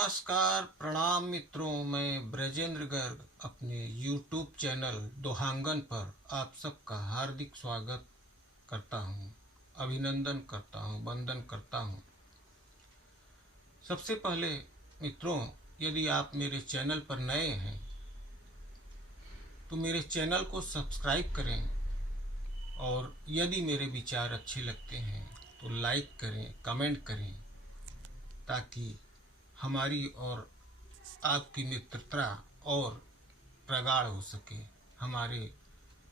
नमस्कार प्रणाम मित्रों, मैं ब्रजेंद्र गर्ग अपने YouTube चैनल दोहांगन पर आप सबका हार्दिक स्वागत करता हूं, अभिनंदन करता हूं, वंदन करता हूं। सबसे पहले मित्रों, यदि आप मेरे चैनल पर नए हैं तो मेरे चैनल को सब्सक्राइब करें और यदि मेरे विचार अच्छे लगते हैं तो लाइक करें, कमेंट करें, ताकि हमारी और आपकी मित्रता और प्रगाढ़ हो सके। हमारे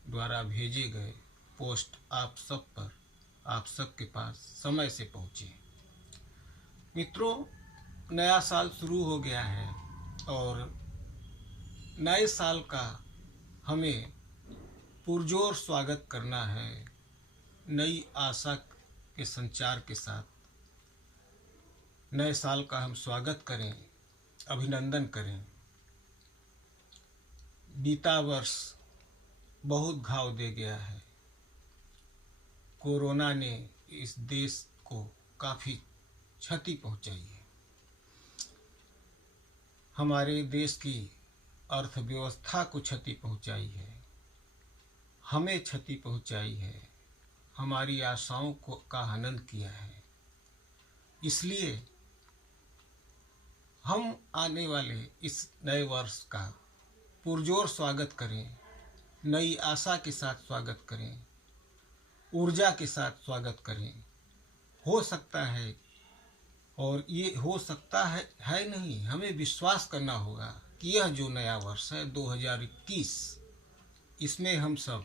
द्वारा भेजे गए पोस्ट आप सब पर, आप सब के पास समय से पहुँचे। मित्रों, नया साल शुरू हो गया है और नए साल का हमें पुरजोर स्वागत करना है। नई आशा के संचार के साथ नए साल का हम स्वागत करें, अभिनंदन करें। बीता वर्ष बहुत घाव दे गया है। कोरोना ने इस देश को काफ़ी क्षति पहुंचाई है। हमारे देश की अर्थव्यवस्था को क्षति पहुंचाई है, हमें क्षति पहुंचाई है, हमारी आशाओं का हनन किया है। इसलिए हम आने वाले इस नए वर्ष का पुरजोर स्वागत करें, नई आशा के साथ स्वागत करें, ऊर्जा के साथ स्वागत करें। हो सकता है, और ये हो सकता है नहीं, हमें विश्वास करना होगा कि यह जो नया वर्ष है 2021, इसमें हम सब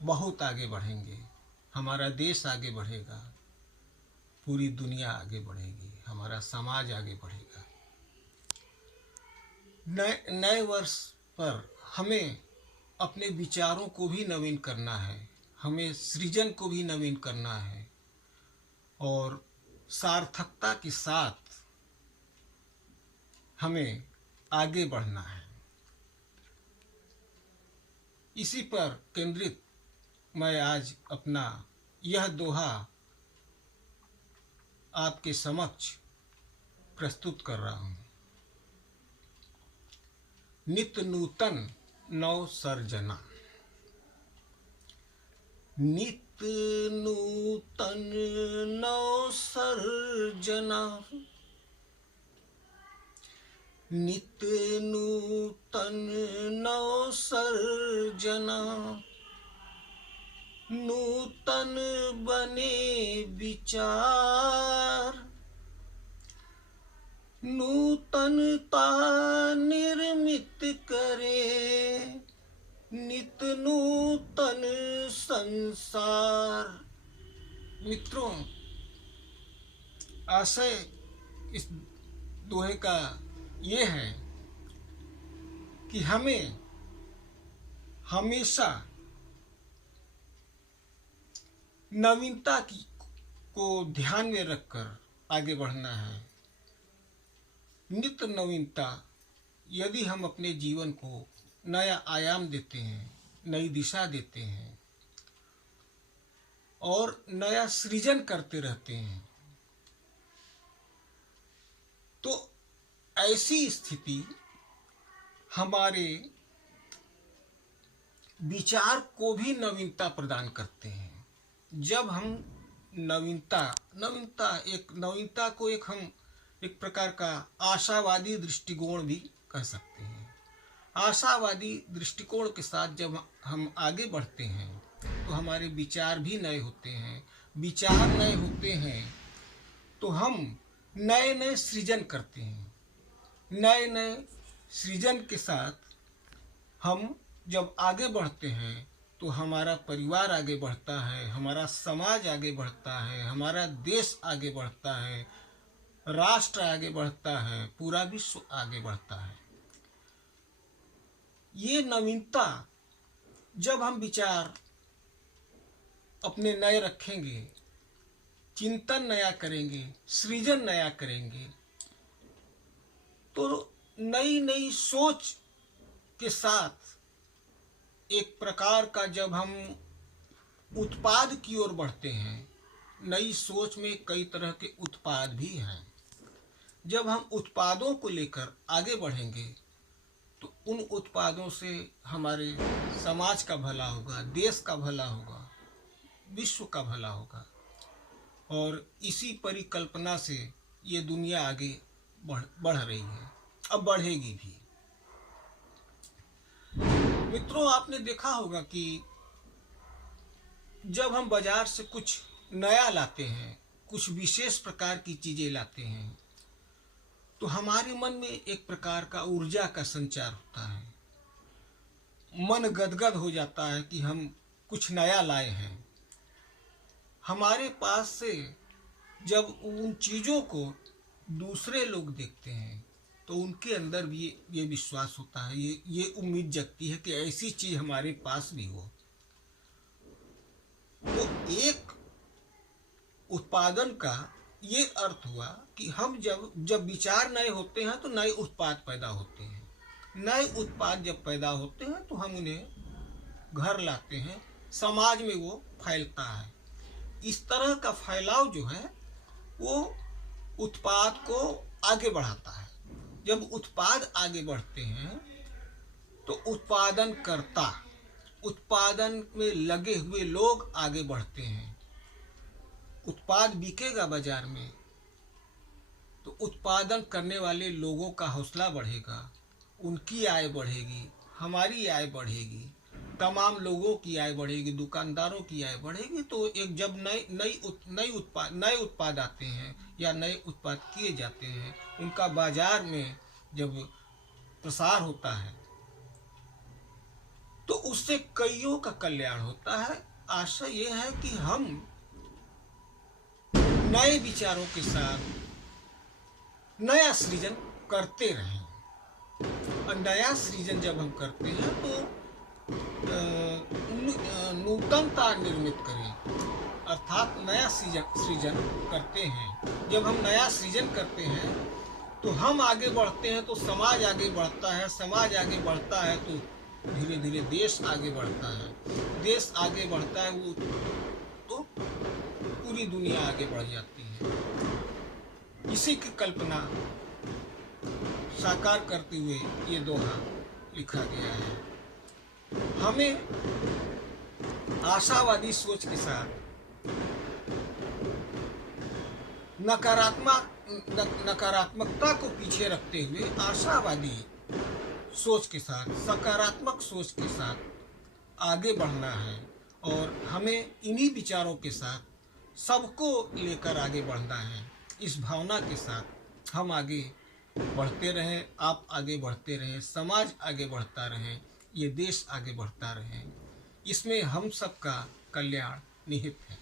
बहुत आगे बढ़ेंगे। हमारा देश आगे बढ़ेगा, पूरी दुनिया आगे बढ़ेगी, हमारा समाज आगे बढ़ेगा। नए वर्ष पर हमें अपने विचारों को भी नवीन करना है, हमें सृजन को भी नवीन करना है और सार्थकता के साथ हमें आगे बढ़ना है। इसी पर केंद्रित मैं आज अपना यह दोहा आपके समक्ष प्रस्तुत कर रहा हूँ। नित नूतन नव सर्जना, नित नूतन नव सर्जना, नित नूतन नव सर्जना, नूतन बने विचार, नूतनता निर्मित करे, नित नूतन संसार। मित्रों, आशय इस दोहे का ये है कि हमें हमेशा नवीनता को ध्यान में रखकर आगे बढ़ना है। नित्य नवीनता, यदि हम अपने जीवन को नया आयाम देते हैं, नई दिशा देते हैं और नया सृजन करते रहते हैं, तो ऐसी स्थिति हमारे विचार को भी नवीनता प्रदान करते हैं। जब हम नवीनता को हम एक प्रकार का आशावादी दृष्टिकोण भी कह सकते हैं। आशावादी दृष्टिकोण के साथ जब हम आगे बढ़ते हैं तो हमारे विचार भी नए होते हैं। विचार नए होते हैं तो हम नए नए सृजन करते हैं। नए नए सृजन के साथ हम जब आगे बढ़ते हैं तो हमारा परिवार आगे बढ़ता है, हमारा समाज आगे बढ़ता है, हमारा देश आगे बढ़ता है, राष्ट्र आगे बढ़ता है, पूरा विश्व आगे बढ़ता है। ये नवीनता, जब हम विचार अपने नए रखेंगे, चिंतन नया करेंगे, सृजन नया करेंगे, तो नई नई सोच के साथ एक प्रकार का जब हम उत्पाद की ओर बढ़ते हैं, नई सोच में कई तरह के उत्पाद भी हैं। जब हम उत्पादों को लेकर आगे बढ़ेंगे तो उन उत्पादों से हमारे समाज का भला होगा, देश का भला होगा, विश्व का भला होगा। और इसी परिकल्पना से ये दुनिया आगे बढ़ रही है, अब बढ़ेगी भी। मित्रों, आपने देखा होगा कि जब हम बाजार से कुछ नया लाते हैं, कुछ विशेष प्रकार की चीजें लाते हैं, तो हमारे मन में एक प्रकार का ऊर्जा का संचार होता है। मन गदगद हो जाता है कि हम कुछ नया लाए हैं। हमारे पास से जब उन चीज़ों को दूसरे लोग देखते हैं तो उनके अंदर भी ये विश्वास होता है, ये उम्मीद जगती है कि ऐसी चीज़ हमारे पास भी हो। तो एक उत्पादन का ये अर्थ हुआ कि हम जब विचार नए होते हैं तो नए उत्पाद पैदा होते हैं। नए उत्पाद जब पैदा होते हैं तो हम उन्हें घर लाते हैं, समाज में वो फैलता है। इस तरह का फैलाव जो है वो उत्पाद को आगे बढ़ाता है। जब उत्पाद आगे बढ़ते हैं तो उत्पादन में लगे हुए लोग आगे बढ़ते हैं। उत्पाद बिकेगा बाजार में तो उत्पादन करने वाले लोगों का हौसला बढ़ेगा, उनकी आय बढ़ेगी, हमारी आय बढ़ेगी, तमाम लोगों की आय बढ़ेगी, दुकानदारों की आय बढ़ेगी। तो एक जब नए उत्पाद आते हैं या नए उत्पाद किए जाते हैं, उनका बाजार में जब प्रसार होता है तो उससे कईयों का कल्याण होता है। आशा ये है कि हम नए विचारों के साथ नया सृजन करते रहें। और नया सृजन जब हम करते हैं तो नूतनता निर्मित करें, अर्थात नया सृजन करते हैं। जब हम नया सृजन करते हैं तो हम आगे बढ़ते हैं तो समाज आगे बढ़ता है, समाज आगे बढ़ता है तो धीरे धीरे देश आगे बढ़ता है, देश आगे बढ़ता है वो तो पूरी दुनिया आगे बढ़ जाती है। इसी की कल्पना साकार करते हुए ये दोहा लिखा गया है। हमें आशावादी सोच के साथ नकारात्मकता को पीछे रखते हुए आशावादी सोच के साथ, सकारात्मक सोच के साथ आगे बढ़ना है। और हमें इन्हीं विचारों के साथ सबको लेकर आगे बढ़ना है। इस भावना के साथ हम आगे बढ़ते रहें, आप आगे बढ़ते रहें, समाज आगे बढ़ता रहे, ये देश आगे बढ़ता रहे। इसमें हम सबका कल्याण निहित है।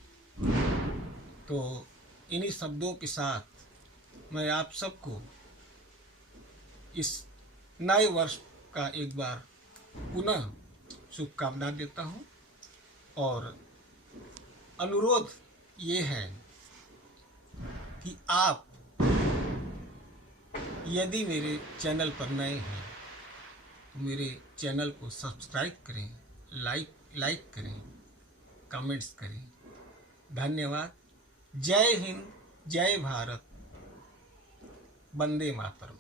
तो इन्हीं शब्दों के साथ मैं आप सबको इस नए वर्ष का एक बार पुनः शुभकामना देता हूँ। और अनुरोध ये है कि आप यदि मेरे चैनल पर नए हैं तो मेरे चैनल को सब्सक्राइब करें, लाइक करें, कमेंट्स करें। धन्यवाद। जय हिंद, जय भारत, वंदे मातरम।